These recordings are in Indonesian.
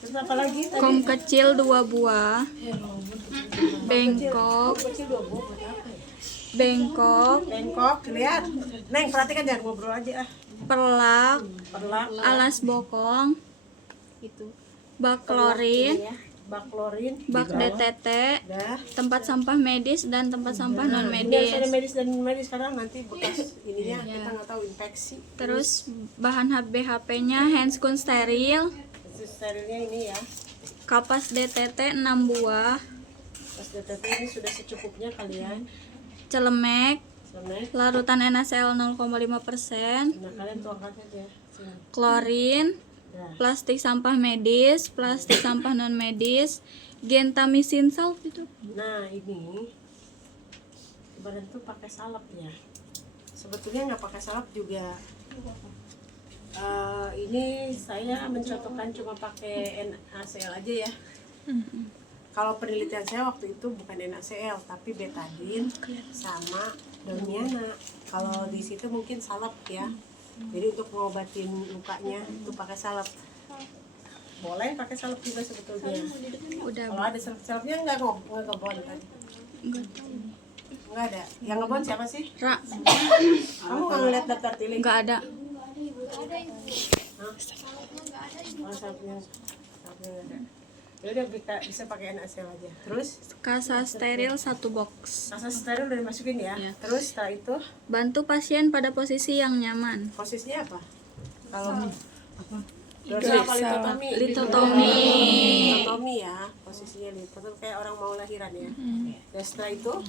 Terus apa lagi? Kom kecil 2 buah. Bengkok. Kecil 2 buah buat apa ya? Bengkok, Bengkok, lihat. Neng, perhatikan jangan ngobrol aja ah. perlak, Perlak, alas bokong, bak klorin, ya. Bak klorin, bak DTT, dah. tempat sampah medis dan tempat sampah non Ini harus ada medis. medis dan medis sekarang nanti bekas ininya kita nggak tahu infeksi. Terus bahan BHP-nya handskun steril, Terus sterilnya ini ya. kapas DTT 6 buah, Pas DTT ini sudah secukupnya kalian. celemek, Semek. larutan NaCl 0,5%, Nah kalian tuangkan saja. Sini. klorin, Dah. plastik sampah medis, plastik sampah non medis, gentamisin salt itu. Nah ini kemarin tuh pakai salep ya. Sebetulnya nggak pakai salep juga. Ini saya mencontohkan cuma pakai NaCl aja ya. Kalau penelitian saya waktu itu bukan NaCl tapi betadine sama Domiana. Kalau di situ mungkin salep ya. Jadi untuk mengobatin lukanya itu pakai salep. Boleh pakai salep juga sebetulnya. Udah Kalau ada salep-salepnya nggak ngebon tadi. Nggak ada. Yang ngebon siapa sih? Ra, Kamu nggak ngeliat daftar tilik? nggak ada. Hah? Oh, salepnya nggak ada. Ya udah bisa pakai NaCl aja. Terus Kasa steril 1 box. kasa steril udah dimasukin ya. Iya. Terus setelah itu Bantu pasien pada posisi yang nyaman. posisinya apa? Kalau dorsal apa litotomi? Litotomi. Litotomi ya, posisinya litotomi kayak orang mau lahiran ya. Dan setelah itu,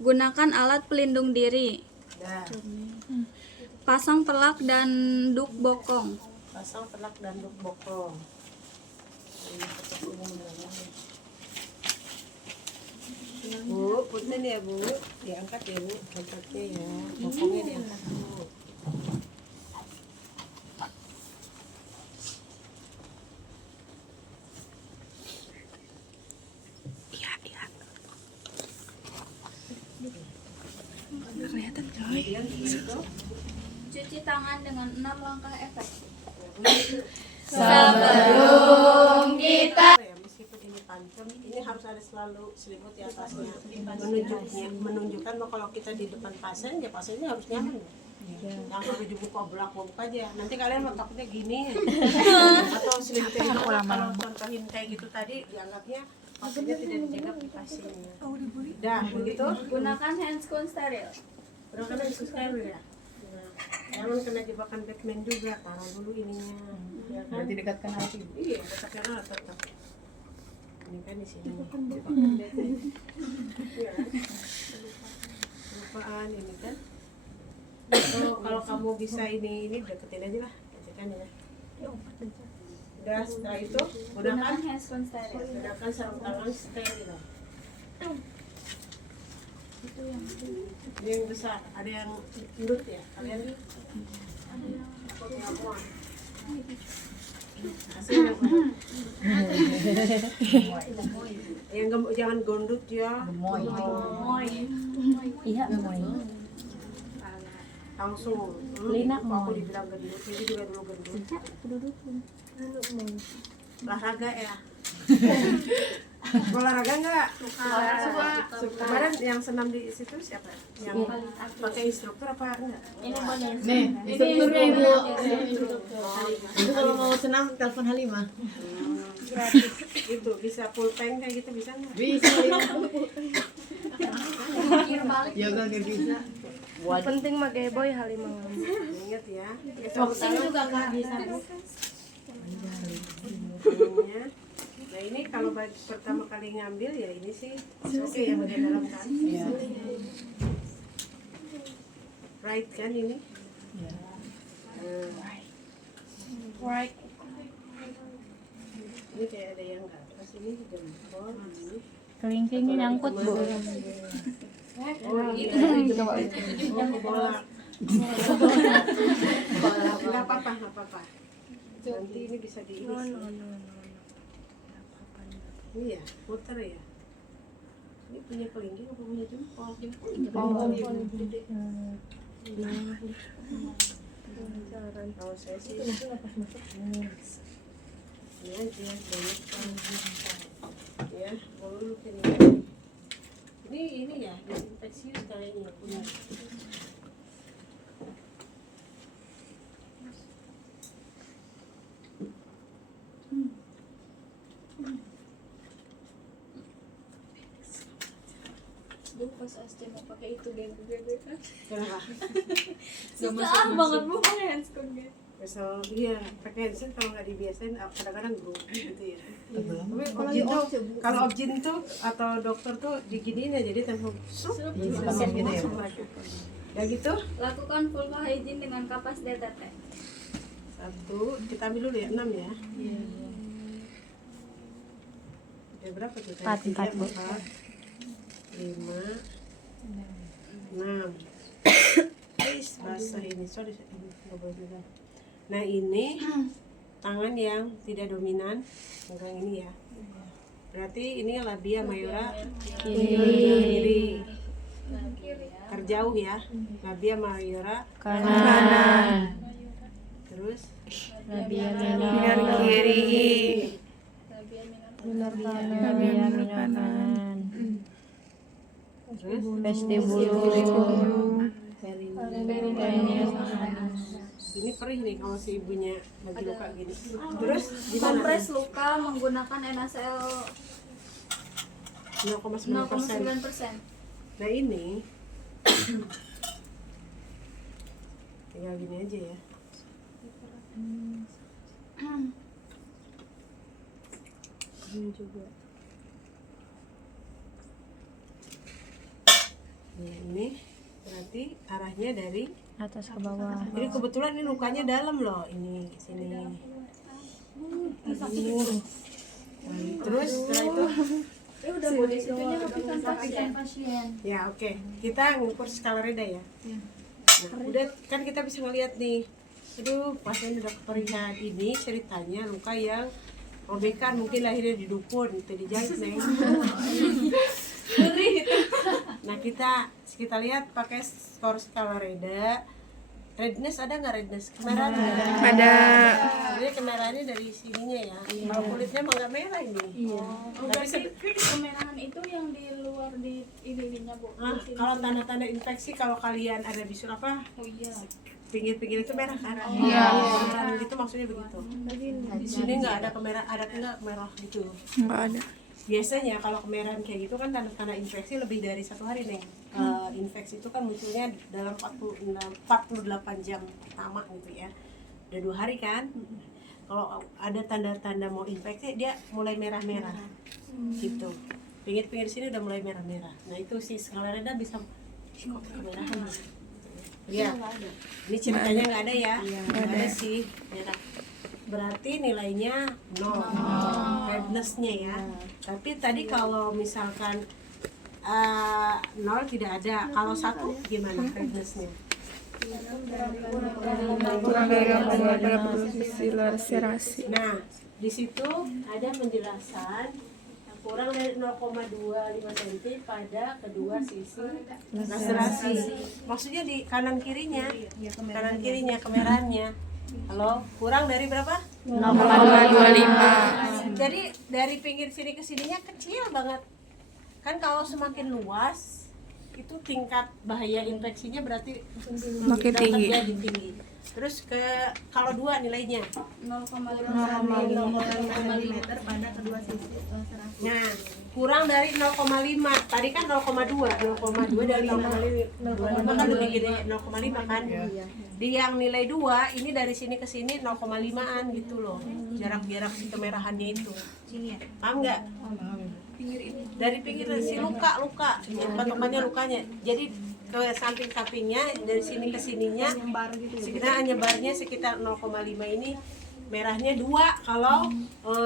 Gunakan alat pelindung diri. dah Pasang pelak dan duk bokong. pasang telak dan duk bokong. Bu, punten ya Bu, diangkat ya Bu, angkatnya ya, bokongnya diangkat dulu. Kelihatan coy. Kemudian itu Cuci tangan dengan 6 langkah efektif. sebelum kita ya, meskipun ini pancem, ini harus ada selalu selimut di atasnya menunjukkan bahwa kalau kita di depan pasien ya pasiennya harus nyaman ya. Jangan sampai dibuka belak-belak aja. Nanti kalian mau takutnya gini atau selimutnya ini kalau contohin kayak gitu tadi dianggapnya pasiennya tidak dijaga privasinya. Dah begitu. Gunakan handskun steril. Udah kena subscribe ya. Jangan kena jebakan Batman juga, taruh dulu ininya. Ya kan? Berarti dekatkan hati. Iya, dekatkan alat tetap. Ini kan di sini. Iya. Lupaan ini kan. Kalau kamu bisa ini deketin aja lah, deketin ya. Udah setelah itu gunakan handskun steril. gunakan sarung tangan steril. Ini yang besar, ada yang endut ya, kalian takut ngamuan. Hasil yang yang jangan gondut ya. Gemoy. Iya, gemoy. Langsung Lina aku dibilang gendut, ini juga dulu gendut. Olahraga ya. Olahraga enggak? Suka. Kemarin yang senam di situ siapa? Yang pakai instruktur apa enggak? Nih, instrukturnya Ibu. Ibu kalau mau senam telepon Halimah. Gratis. Itu bisa full tank kayak gitu bisa enggak? Bisa. Yoga kayak bisa. Penting pakai boy Halimah. Ingat ya. Boxing juga Kak bisa. Ininya. Nah ini kalau pertama kali ngambil ya ini sih oke yang bagian dalam kan. Iya. Right kan ini? Iya. Right. Ini kayak ada yang nggak pas ini jempol ini. Kelingkingnya nyangkut, Bu. Oh iya. Bola. Nggak apa-apa, nggak apa-apa. Nanti ini bisa diiris. Iya, putar ya. Ini punya kelingking apa punya jempol? Kalau saya sih Ini aja banyak ya, mau dulu ini ya, desinfeksius kayaknya punya. Dulu pas SD mau pakai itu gede kan. Kenapa? Susah banget bu pakai handskon gitu. Misal iya pakai handset kalau nggak dibiasain kadang-kadang grogi gitu ya. Tapi kalau objin tuh atau dokter tuh diginiin aja jadi tanpa sup gitu ya. Ya gitu. Lakukan vulva hygiene dengan kapas DTT. 1, kita ambil dulu ya 6 ya. Ya berapa tuh? 4, 5, 6. Please basah ini, sorry ini nggak boleh juga. Nah ini tangan yang tidak dominan, pegang ini ya. Berarti ini labia mayora kiri. Terjauh ya, labia mayora kanan. Terus labia minor kiri, labia minor kanan, terus vestibulum, ini perih nih kalau si ibunya lagi luka gini. Terus gimana? Kompres luka menggunakan NaCl 0,9%. Nah ini tinggal gini aja ya. Ini juga. Nah, ini berarti arahnya dari atas ke bawah. jadi kebetulan ini lukanya dalam loh, ini sini. Terus setelah itu udah body situnya lakukan pasien. ya oke. Kita ngukur skala reda ya. Nah, udah kan kita bisa ngeliat nih. Aduh, pasien udah keperihan ini ceritanya luka yang robekan, mungkin lahirnya di dukun itu dijahit neng. Nah kita lihat pakai skor skala reda. Redness ada nggak redness? Kemerahan ada. Jadi kemerahannya dari sininya ya. Kalau kulitnya mah nggak merah ini. Tapi Kemerahan itu yang di luar di ininya bu. kalau tanda-tanda infeksi kalau kalian ada bisul apa? Oh iya. Pinggir-pinggir itu merah kan? Iya. Itu maksudnya begitu. Di sini nggak ada kemerah, ada nggak merah gitu? Nggak ada. Biasanya kalau kemerahan kayak gitu kan tanda-tanda infeksi lebih dari 1 hari nih. Infeksi itu kan munculnya dalam 48 jam pertama gitu ya. Udah 2 hari kan? Kalau ada tanda-tanda mau infeksi dia mulai merah-merah gitu. Pinggir-pinggir sini udah mulai merah-merah. Nah itu si skala reda bisa kok kemerahan. Ya, ini ceritanya nggak ada ya, nggak ada sih. Berarti nilainya 0, redness-nya ya. Tapi tadi kalau misalkan 0 tidak ada, kalau 1 gimana redness-nya? Kurang dari 0,2 pada posisi laserasi. Nah, di situ ada penjelasan kurang dari 0,25 cm pada kedua sisi laserasi. Maksudnya di kanan kirinya kemerahannya. Halo, kurang dari berapa? 0,25. Jadi dari pinggir sini ke sininya kecil banget. Kan kalau semakin luas itu tingkat bahaya infeksinya berarti Makin tinggi. terjadi tinggi. Terus kalau 2 nilainya 0,5 mm pada kedua sisi. Nah, kurang dari 0,5. Tadi kan 0,2 dari 0,5 kan lebih gede 0,5 kan. Di yang nilai 2 ini dari sini ke sini 0,5-an gitu loh. Jarak si kemerahannya itu. Paham nggak? Dari pinggir si luka, potongannya lukanya. Jadi ke samping-sampingnya dari sini ke sininya sekitar nyebarnya sekitar 0,5 ini merahnya 2 kalau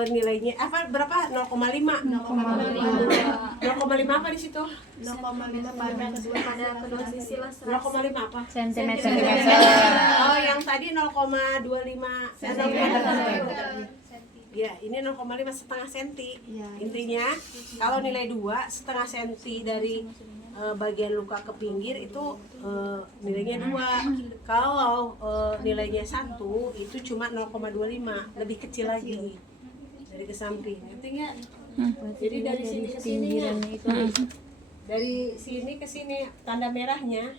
nilainya apa berapa 0,5 apa di situ 0,5 pada kedua sisi laserasi. 0,5 apa Sentimeter. oh yang tadi 0,25 ya ini 0,5 setengah senti intinya kalau nilai 2 setengah senti dari bagian luka ke pinggir itu nilainya 2. Kalau nilainya 1 itu cuma 0,25, lebih kecil lagi. dari ke samping, ngerti nggak? Jadi dari sini ke sini ya, dari sini ke sini tanda merahnya.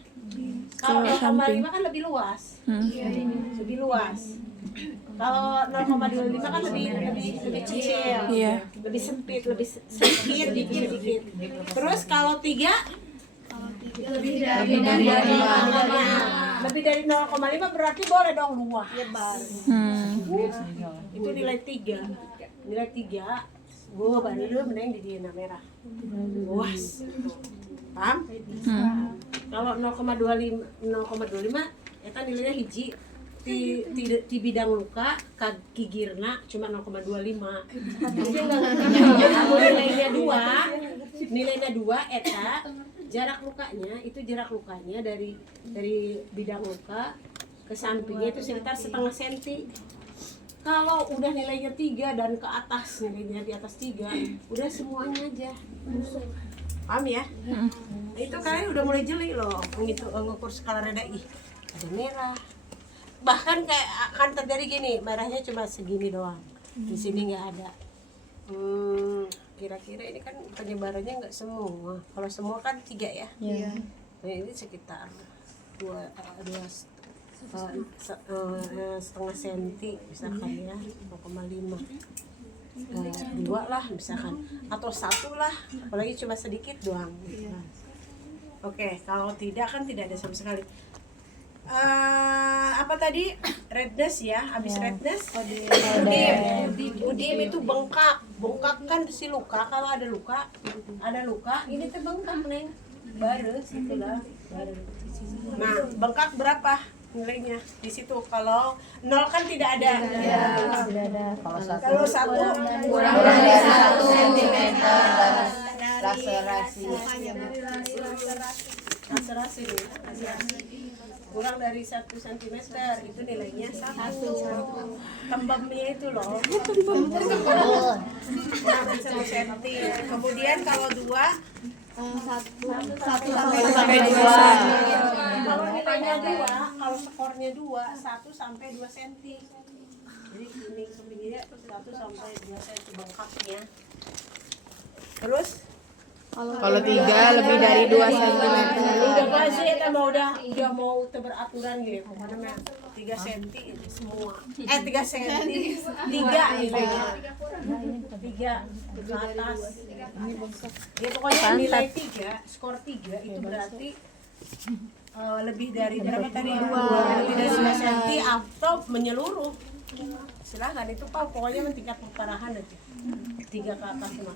Kalau 0,5 kan lebih luas, lebih luas. Kalau 0,25 kan lebih kecil, lebih sempit, lebih sedikit, dikit. Terus kalau 3 lebih dari 0,5 berarti boleh dong luas. Itu nilai 3. Nilai 3 gua baru dulu mending di dia merah. Luas. Paham? Kalau 0,25 eta nilainya hiji di bidang luka kagigirna cuma 0,25. Nilainya 2 eta jarak lukanya dari bidang luka ke sampingnya itu sekitar setengah senti. Kalau udah nilainya 3 dan ke atas, nilainya di atas 3, udah semuanya aja busuk. Paham ya? Itu kalian udah mulai jeli loh ngukur skala reda. Ada merah. Bahkan kayak akan terjadi gini, merahnya cuma segini doang. Di sini nggak ada. Kira-kira ini kan penyebarannya nggak semua. Kalau semua kan 3 ya. Nah, ini sekitar 2 setengah senti misalkan ya, 0,5, 2 lah misalkan, atau 1 lah, apalagi cuma sedikit doang. Oke, kalau tidak kan tidak ada sama sekali. Apa tadi? Redness ya, habis redness udim itu bengkak kan si luka. Kalau ada luka ini tuh bengkak neng, baru setelah baru. Nah, bengkak berapa nilainya di situ? Kalau 0 kan tidak ada. Kalau 1 kurang dari 1 cm laserasi kurang dari 1 cm itu nilainya 1. Tembemnya itu loh. Kurang dari 1 cm. Kemudian kalau 2 sampai 2. Kalau nilainya 2, kalau skornya 2, 1 sampai 2 cm. Jadi ini kepinggirnya 1 sampai 2 cm bengkaknya. Terus Kalau 3 lebih dari 2 cm. udah pasti kita udah mau beraturan gitu. Pokoknya 3 cm itu semua. 3 cm. 3 nilainya. 3 ke atas. Ya pokoknya nilai 3, skor 3 itu berarti lebih dari berapa tadi? 2 lebih dari 2 cm atau menyeluruh. Silahkan itu Pak, pokoknya tingkat keparahan aja. 3 ke atas semua.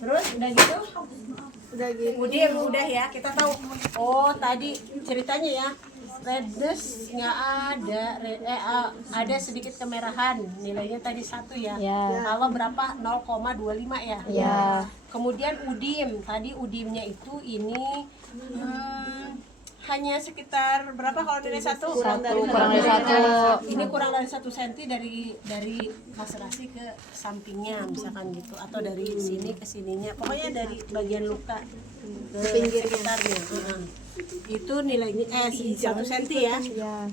Terus udah gitu? Udah ya, kita tahu. Oh, tadi ceritanya ya. Redness nggak ada, ada sedikit kemerahan. Nilainya tadi 1 ya. Kalau berapa? 0,25 ya. Kemudian udim. Tadi udimnya itu ini hanya sekitar berapa kalau nilai 1? Kurang dari 1. Ini kurang dari 1 cm dari laserasi ke sampingnya misalkan gitu, atau dari sini ke sininya. Pokoknya dari bagian luka ke pinggir sekitarnya. Itu nilainya 1 cm ya.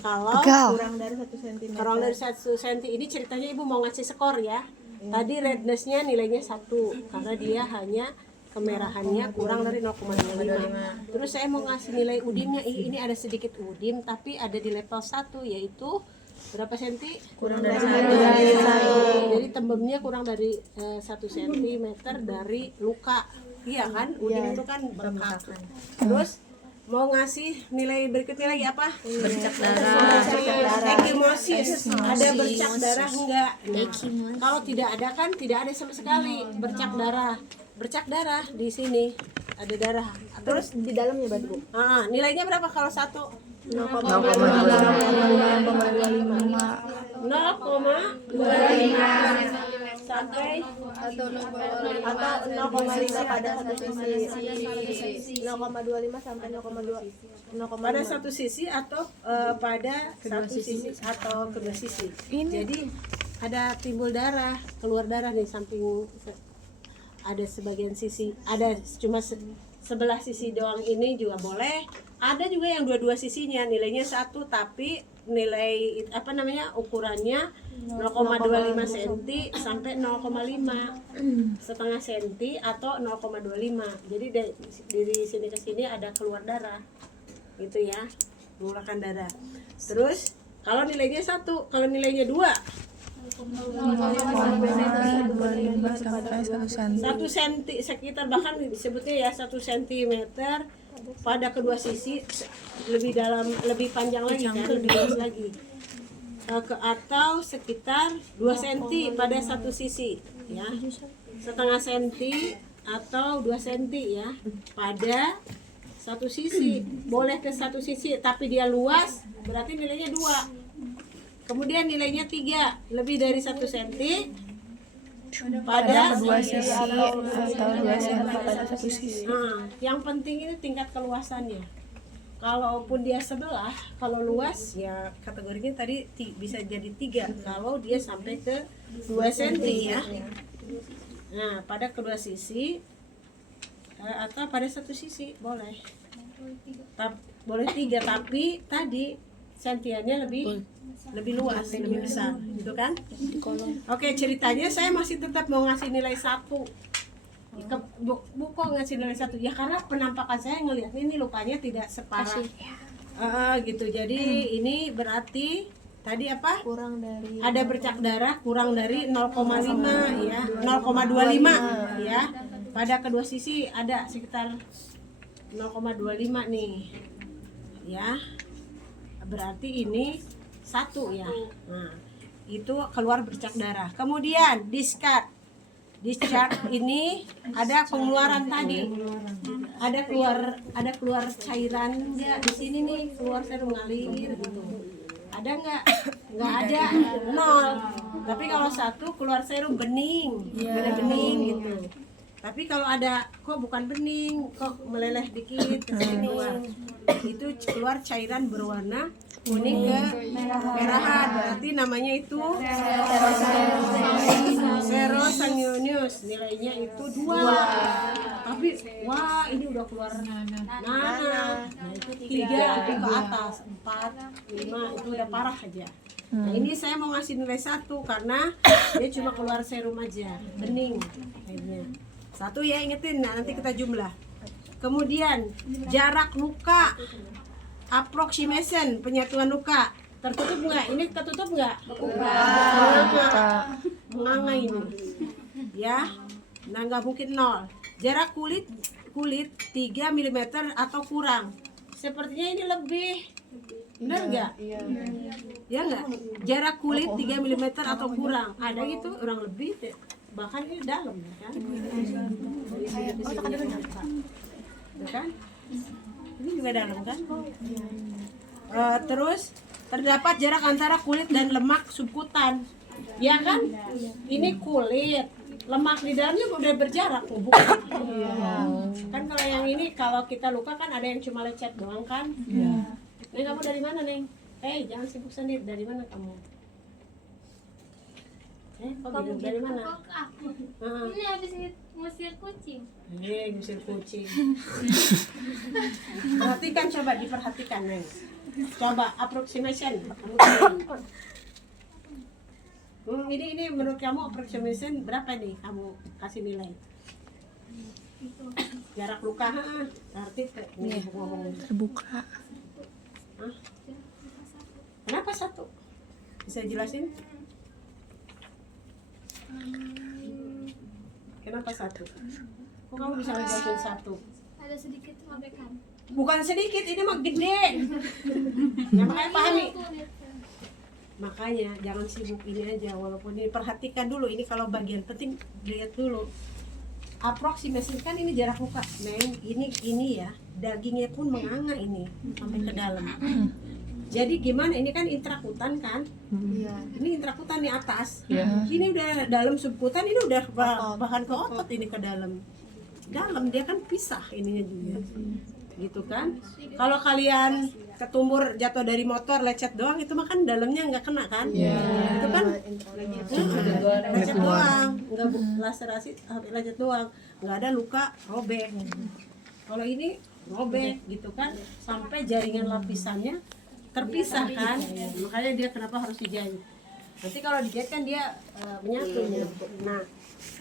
Kalau kurang dari 1 cm. Kurang dari 1 cm ini ceritanya Ibu mau ngasih skor ya. Tadi redness-nya nilainya 1 karena dia hanya kemerahannya kurang dari 0,25. Terus saya mau ngasih nilai udimnya. Ini ada sedikit udim tapi ada di level 1 yaitu berapa senti? Kurang dari 1. Jadi tembemnya kurang dari 1 cm dari luka. Iya kan? Udim itu kan bengkak. Terus mau ngasih nilai berikutnya lagi apa? Bercak darah. Ekimosis. Ada bercak darah enggak? Kalau tidak ada kan tidak ada sama sekali bercak darah. Bercak darah di sini ada darah. Terus di dalamnya batu. Nilainya berapa kalau 1? 0,25 sampai atau 0,5 pada satu sisi. 0,25 sampai 0,2 pada satu sisi atau pada satu sisi atau kedua sisi. Jadi ada timbul darah, keluar darah di samping, ada sebagian sisi, ada cuma sebelah sisi doang ini juga boleh. Ada juga yang dua-dua sisinya nilainya 1 tapi nilai apa namanya ukurannya 0,25 cm sampai 0,5 setengah cm atau 0,25. Jadi dari sini ke sini ada keluar darah gitu ya, mengeluarkan darah. Terus kalau nilainya 1, kalau nilainya 2 0,25 sampai 1 cm. 1 cm sekitar, bahkan disebutnya ya 1 cm pada kedua sisi, lebih dalam, lebih panjang lagi kan, lebih luas lagi. Atau sekitar 2 cm pada satu sisi ya, setengah cm atau 2 cm ya pada satu sisi. Boleh ke satu sisi tapi dia luas, berarti nilainya 2. Kemudian nilainya 3, lebih dari 1 cm pada Kedua sisi atau 2 cm pada satu sisi. Nah, yang penting ini tingkat keluasannya. Kalaupun dia sebelah, kalau luas ya kategorinya tadi bisa jadi 3 kalau dia sampai ke 2 cm ya. Nah, pada kedua sisi atau pada satu sisi boleh. Boleh 3, tapi tadi sentiannya lebih luas, lebih besar, gitu kan? Oke, ceritanya saya masih tetap mau ngasih nilai 1. Bukan ngasih nilai 1 ya, karena penampakan saya ngelihat ini lukanya tidak separah gitu. Jadi ini berarti tadi apa? Kurang dari Ada bercak darah kurang dari 0,5 ya, 0,25 ya. Pada kedua sisi ada sekitar 0,25 nih ya. Berarti ini 1 ya. Nah, itu keluar bercak darah. Kemudian discharge ini ada pengeluaran tadi, ada keluar cairan nggak di sini nih, keluar serum ngalir gitu, ada nggak ada, 0. Tapi kalau 1 keluar serum bening, bening gitu. Tapi kalau ada kok bukan bening, kok meleleh dikit ke sini, itu keluar cairan berwarna kuning ke merahan, berarti namanya itu Serosanguineus, nilainya itu 2. Tapi wah ini udah keluar nah itu 3 ke atas, 4, 5 itu udah parah aja. Nah ini saya mau ngasih nilai 1 karena dia cuma keluar serum aja, bening kayaknya. 1 ya, ingetin, nah, nanti kita jumlah. Kemudian jarak luka, approximation, penyatuan luka, tertutup nggak? Ini tertutup nggak? Menganga ini, ya. Nah nggak mungkin 0. Jarak kulit 3 mm atau kurang. Sepertinya ini lebih, benar nggak? Ya nggak? Jarak kulit 3 mm atau kurang. Ada gitu orang lebih, bahkan ini dalam kan? Kan? Ini juga dalam kan? Terus terdapat jarak antara kulit dan lemak subkutan, ya kan? Ini kulit, lemak di dalamnya udah berjarak, bukan? Kan kalau yang ini, kalau kita luka kan ada yang cuma lecet doang kan? Neng, kamu dari mana, Neng? Jangan sibuk sendiri. Dari mana kamu? Kok bilang dari mana? Ini habis ngusir kucing. Ngusir kucing. Perhatikan, coba diperhatikan, Neng. Coba approximation. Ini menurut kamu approximation berapa nih kamu kasih nilai? Jarak luka, arti ngomong Terbuka. Kenapa 1? Bisa jelasin? Kenapa 1? Kok kamu bisa jelasin 1? Ada sedikit robekan. Bukan sedikit, ini mah gede. Ya makanya pahami. Makanya jangan sibuk ini aja, walaupun ini perhatikan dulu, ini kalau bagian penting lihat dulu. Approximation kan ini jarak luka, Neng. Ini ya, dagingnya pun menganga ini sampai ke dalam. Jadi gimana? Ini kan intrakutan kan? Ini intrakutan di atas. Ini udah dalam subkutan, ini udah bahan ke otot ini ke dalam. Dalam dia kan pisah ininya juga. Gitu kan? Kalau kalian ketumur jatuh dari motor lecet doang itu mah kan dalamnya nggak kena kan? Itu kan lecet doang, nggak laserasi, lecet doang, nggak ada luka robek. Kalau ini robek gitu kan, sampai jaringan lapisannya terpisah kan, makanya dia kenapa harus dijahit. Nanti kalau dijahit kan dia menyatu. Nah,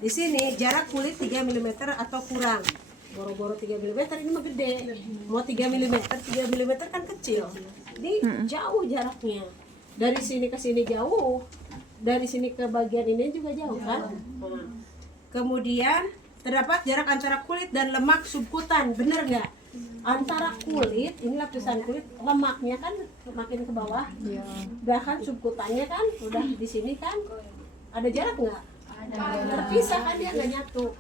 di sini jarak kulit 3 mm atau kurang. Boro-boro 3 mm ini mah gede. Mau 3 mm, 3 mm kan kecil. Ini jauh jaraknya. Dari sini ke sini jauh. Dari sini ke bagian ini juga jauh kan. Nah. Kemudian terdapat jarak antara kulit dan lemak subkutan, bener nggak? Antara kulit, ini lapisan kulit, lemaknya kan makin ke bawah, bahkan subkutannya kan udah di sini kan, ada jarak nggak? Terpisah kan dia nggak nyatu.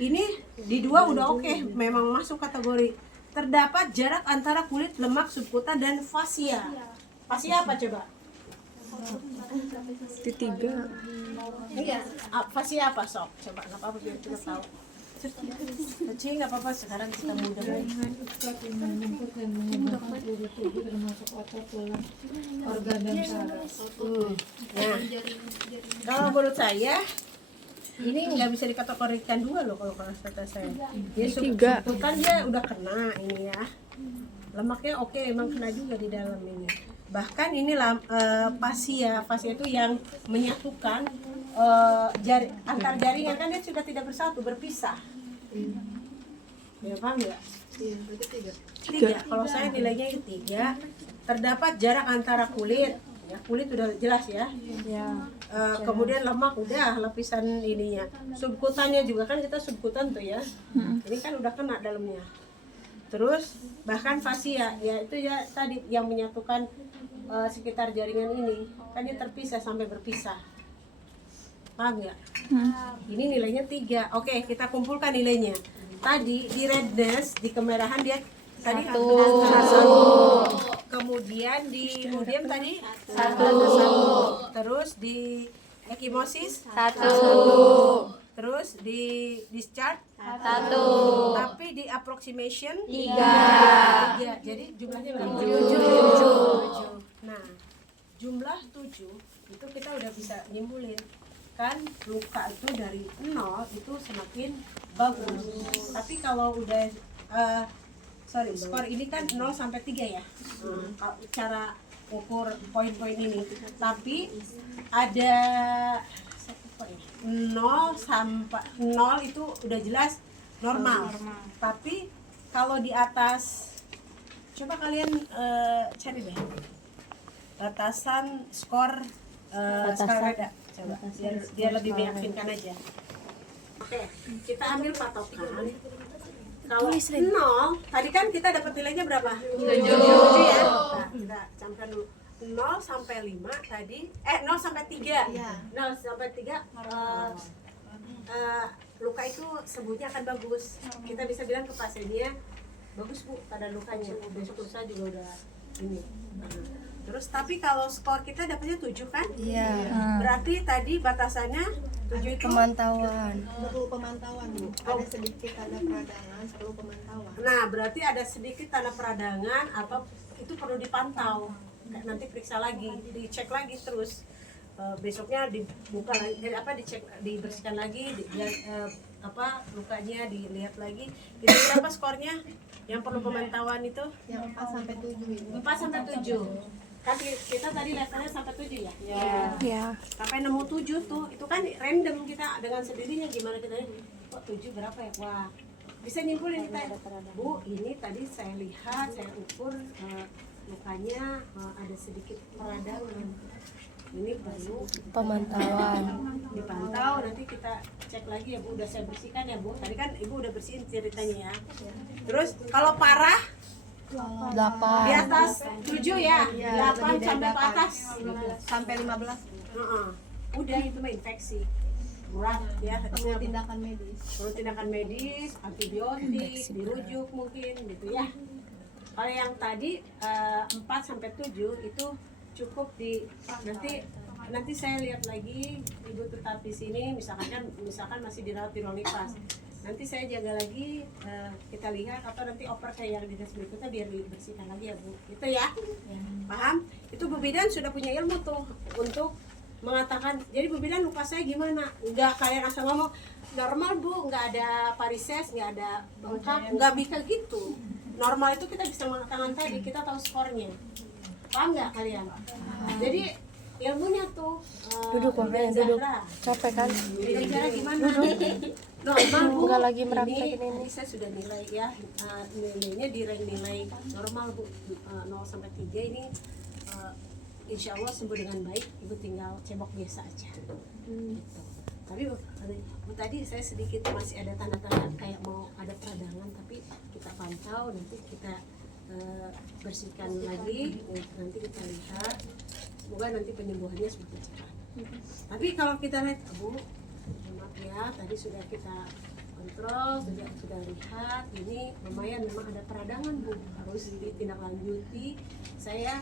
Ini di 2 udah oke, memang masuk kategori. Terdapat jarak antara kulit, lemak subkutan dan fasia. Fasia apa coba? Di 3. Iya, fasia apa sok? Coba nggak apa-apa biar kita tahu. Kecil nggak apa-apa, sekarang kita mudah. Nah, kalau menurut saya ini nggak bisa dikategorikan 2 loh kalau kata saya. Dia subkutan dia udah kena ini ya. Lemaknya oke, emang kena juga di dalam ini. Bahkan ini fasia itu yang menyatukan antar jaringan kan dia sudah tidak bersatu, berpisah. Ya paham nggak? Iya, berarti 3. Kalau saya nilainya itu 3. Terdapat jarak antara kulit, ya kulit udah jelas ya. Kemudian lemak udah lapisan ininya. Subkutannya juga kan kita subkutan tuh ya. Ini kan udah kena dalamnya. Terus bahkan fasia, ya itu ya tadi yang menyatukan sekitar jaringan ini, kan dia terpisah sampai berpisah. Paham nggak? Ini nilainya 3. Oke, kita kumpulkan nilainya. Tadi di redness, di kemerahan dia tadi 1. Kemudian di medium tadi 1. Terus di ekimosis 1. Terus di discharge 1. Tapi di approximation 3. Jadi jumlahnya berapa? 7. Nah, jumlah 7 itu kita udah bisa nyimpulin kan luka itu dari 0 itu semakin bagus. Tapi kalau udah skor ini kan 0 sampai 3 ya. Cara ukur poin-poin ini. Tapi ada 0 sampai 0 itu udah jelas normal. Tapi kalau di atas, coba kalian cari deh batasan skor Scarlett, coba biar lebih meyakinkan aja. Oke, kita ambil patokan. Kalau 0, tadi kan kita dapat nilainya berapa? 7 ya. Nah, kita camkan dulu. 0 sampai 5 tadi, 0 sampai 3. 0 sampai 3 luka itu sembuhnya akan bagus. Kita bisa bilang ke pasiennya, bagus Bu, pada lukanya. Besok lusa juga udah ini. Terus tapi kalau skor kita dapatnya 7 kan? Iya. Berarti tadi batasannya 7 itu Pemantauan. perlu pemantauan, Bu. Ada sedikit tanda peradangan, perlu pemantauan. Nah, berarti ada sedikit tanda peradangan atau itu perlu dipantau. Nanti periksa lagi, dicek lagi terus. Besoknya dibuka lagi, dicek, dibersihkan lagi, lukanya dilihat lagi. Itu berapa skornya? Yang perlu pemantauan itu? Yang 4 sampai 7 itu. 4 sampai 7. Kan kita tadi levelnya sampai 7 ya? Iya. Sampai nemu 7 tuh, itu kan random kita dengan sendirinya gimana kita kok 7 berapa ya? Wah, bisa nyimpulin kita. Bu, ini tadi saya lihat, saya ukur lukanya ada sedikit peradangan. Ini perlu Pemantauan. dipantau, nanti kita cek lagi ya Bu, udah saya bersihkan ya Bu. Tadi kan Ibu udah bersihin ceritanya ya. Terus kalau parah 8. di atas 7 ya, 8 sampai ke atas Sampai 15. udah itu mah infeksi berat ya, Perlu tindakan medis. perlu tindakan medis, antibiotik, dirujuk mungkin gitu ya. Kalau yang tadi 4 sampai 7 itu cukup di nanti saya lihat lagi Ibu tetap di sini, misalkan masih dirawat di ruang nifas. Nanti saya jaga lagi, kita lihat atau nanti oper kayak yang di tes berikutnya biar dibersihkan lagi ya Bu. Gitu ya. Paham? Itu Bu Bidan sudah punya ilmu tuh untuk mengatakan, jadi Bu Bidan luka saya gimana? Enggak kalian asal ngomong normal Bu, enggak ada varises, enggak ada bengkak, enggak bisa gitu. Normal itu kita bisa mengatakan tadi, kita tahu skornya. Paham nggak kalian? Jadi ilmunya tuh Duduk, makanya duduk. Zahra. Capek kan? Beda cara gimana? Normal Bu. Enggak lagi meraktekin ini saya sudah nilai ya, nilainya di rank nilai normal Bu, 0 sampai 3 ini insya Allah sembuh dengan baik. Ibu tinggal cebok biasa aja. Gitu. Tapi Bu, tadi saya sedikit masih ada tanda-tanda kayak mau ada peradangan, tapi kita pantau, nanti kita bersihkan lagi, nanti kita lihat. Semoga nanti penyembuhannya semakin cepat. Tapi kalau kita lihat Bu, maaf ya, tadi sudah kita kontrol, sudah lihat, ini lumayan memang ada peradangan Bu, harus ditindaklanjuti. Saya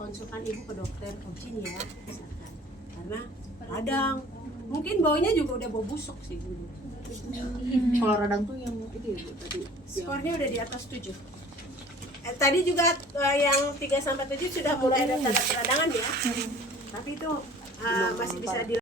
konsulkan Ibu ke dokter Ojin ya, misalkan, karena radang, mungkin baunya juga udah bau busuk sih Bu. Kalau radang tuh yang itu ya Bu tadi. Skornya udah di atas 7. Tadi juga yang 3 sampai 7 sudah mulai ada tanda peradangan ya. Tapi itu masih bisa dilakukan.